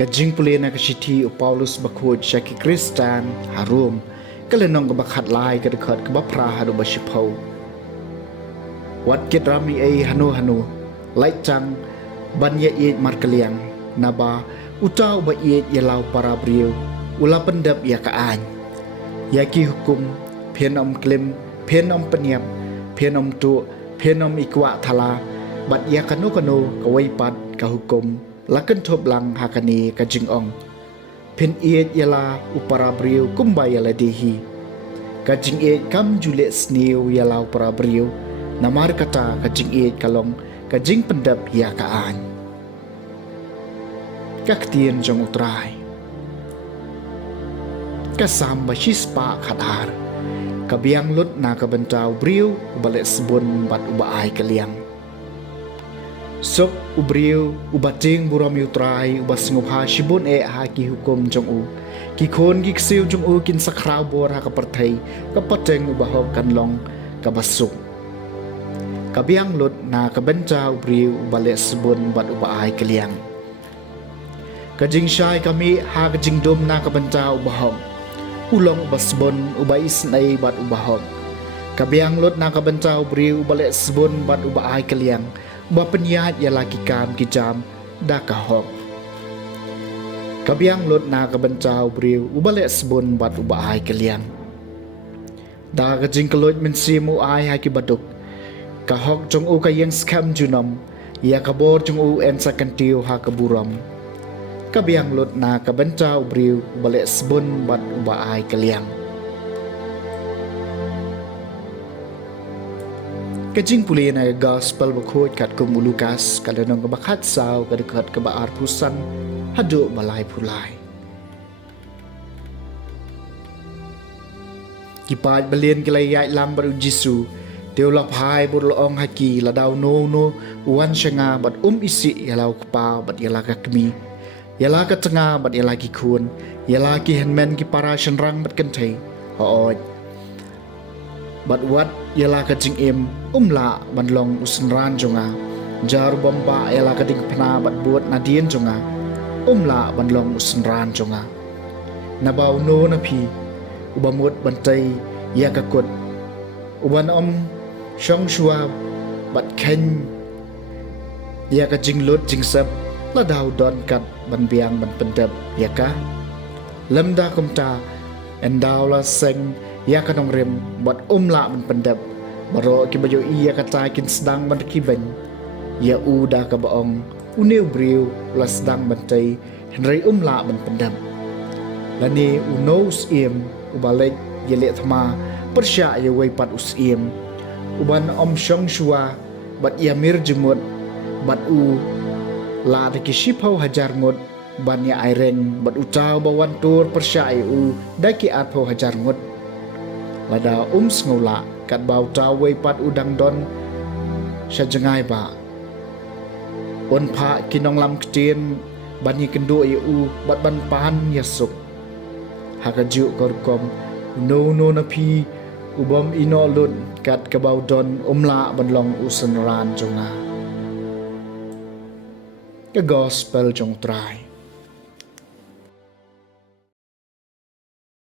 Kajing pulina kashiti u Paulus bakhud shaki Kristan harum kalenong kabakhat lai kadakhat kabapra hadu bashipau wat kit rami ai hanu lai chang banya ye markaliang naba utau ba ye yalau para briu ula pendap ya kaan yaki hukum phenom klim phenom peniap phenom tu phenom ikwa thala bat ya kanu kawai pat ka hukum lakan thop lang hakani ka jingong phen iet yala upara briu kumba yala dehi ka jing e kam jule sniu yala upara briu namar kata ka jing e kalong ka jing pendap ya kaan ka ktien jong utrai ka samba shispa khadar ka biang lut na ka bentau briu balet sebun bat ubaai kaliang sok ubriu ubating buram yutrai ubasngubha shibun e ha ki hukum jong u ki khon ki ksiu jong u kin sakrau bor ha ka parthai ka pateng ubahok kan long ka basuk ka biang lut na ka benta ubriu bale sebun bat ubai kaliang ka jing shai kami ha ka jing dom na ka benta ubahok ulong basbon ubai snai bat ubahok ka biang lut na ka benta ubriu bale sebun bat ubai kaliang ba penyat ya laki kam ki jam da ka hok kabiang lot na ka bencau briu ubale sebun bat uba ai kaliang da ka jingkelot men simu ai ha ki baduk ka hok jong u ka yang skam junom ya ka bor jong u en sakantiu ha ka buram kabiang lot na ka bencau briu ubale sebun bat uba ai kaliang Kajing puli na gospel bakhod kat kum Lukas kalanong kabakhat saw kadekat kabaar pusan hadu balai pulai. Kipat balian kilayay lambar Jisu teolap hai burloong haki ladaw no uwan syanga bat isi yalaw kapa bat yala kakmi yala katanga bat yala kikun yala ki henmen ki para syenrang bat kentay hooj bat wat yala kajing im umla banlong usenran jonga jar bomba yala kading pena bat buat nadien jonga umla banlong usenran jonga nabaw no napi ubamut bantai ya kakut uban syong shua bat ken ya kajing lut jingsep ladaw don kat ban biang ban pendep ya ka lemda kumta endaw la seng ya kanong rem bat umla man pendap baro ki bayo iya kata kin sedang man kiban ya uda ka baong uniu briu la sedang bantai henry umla man pendap lani unos im ubalik yele thma persya ya wai pat usim uban syong shua bat ya mir jemut bat u la de ki shipau hajar ngot ban ya aireng bat utau bawan tur persya u daki atho hajar ngot lada sngula kat bau tawai pat udang don syajengai ba on pha kinong lam ktien bani kendo u bat ban pan yasuk hakaju korkom no na phi ubom ino lun kat kabau don umla banlong usenran jonga the gospel jong trai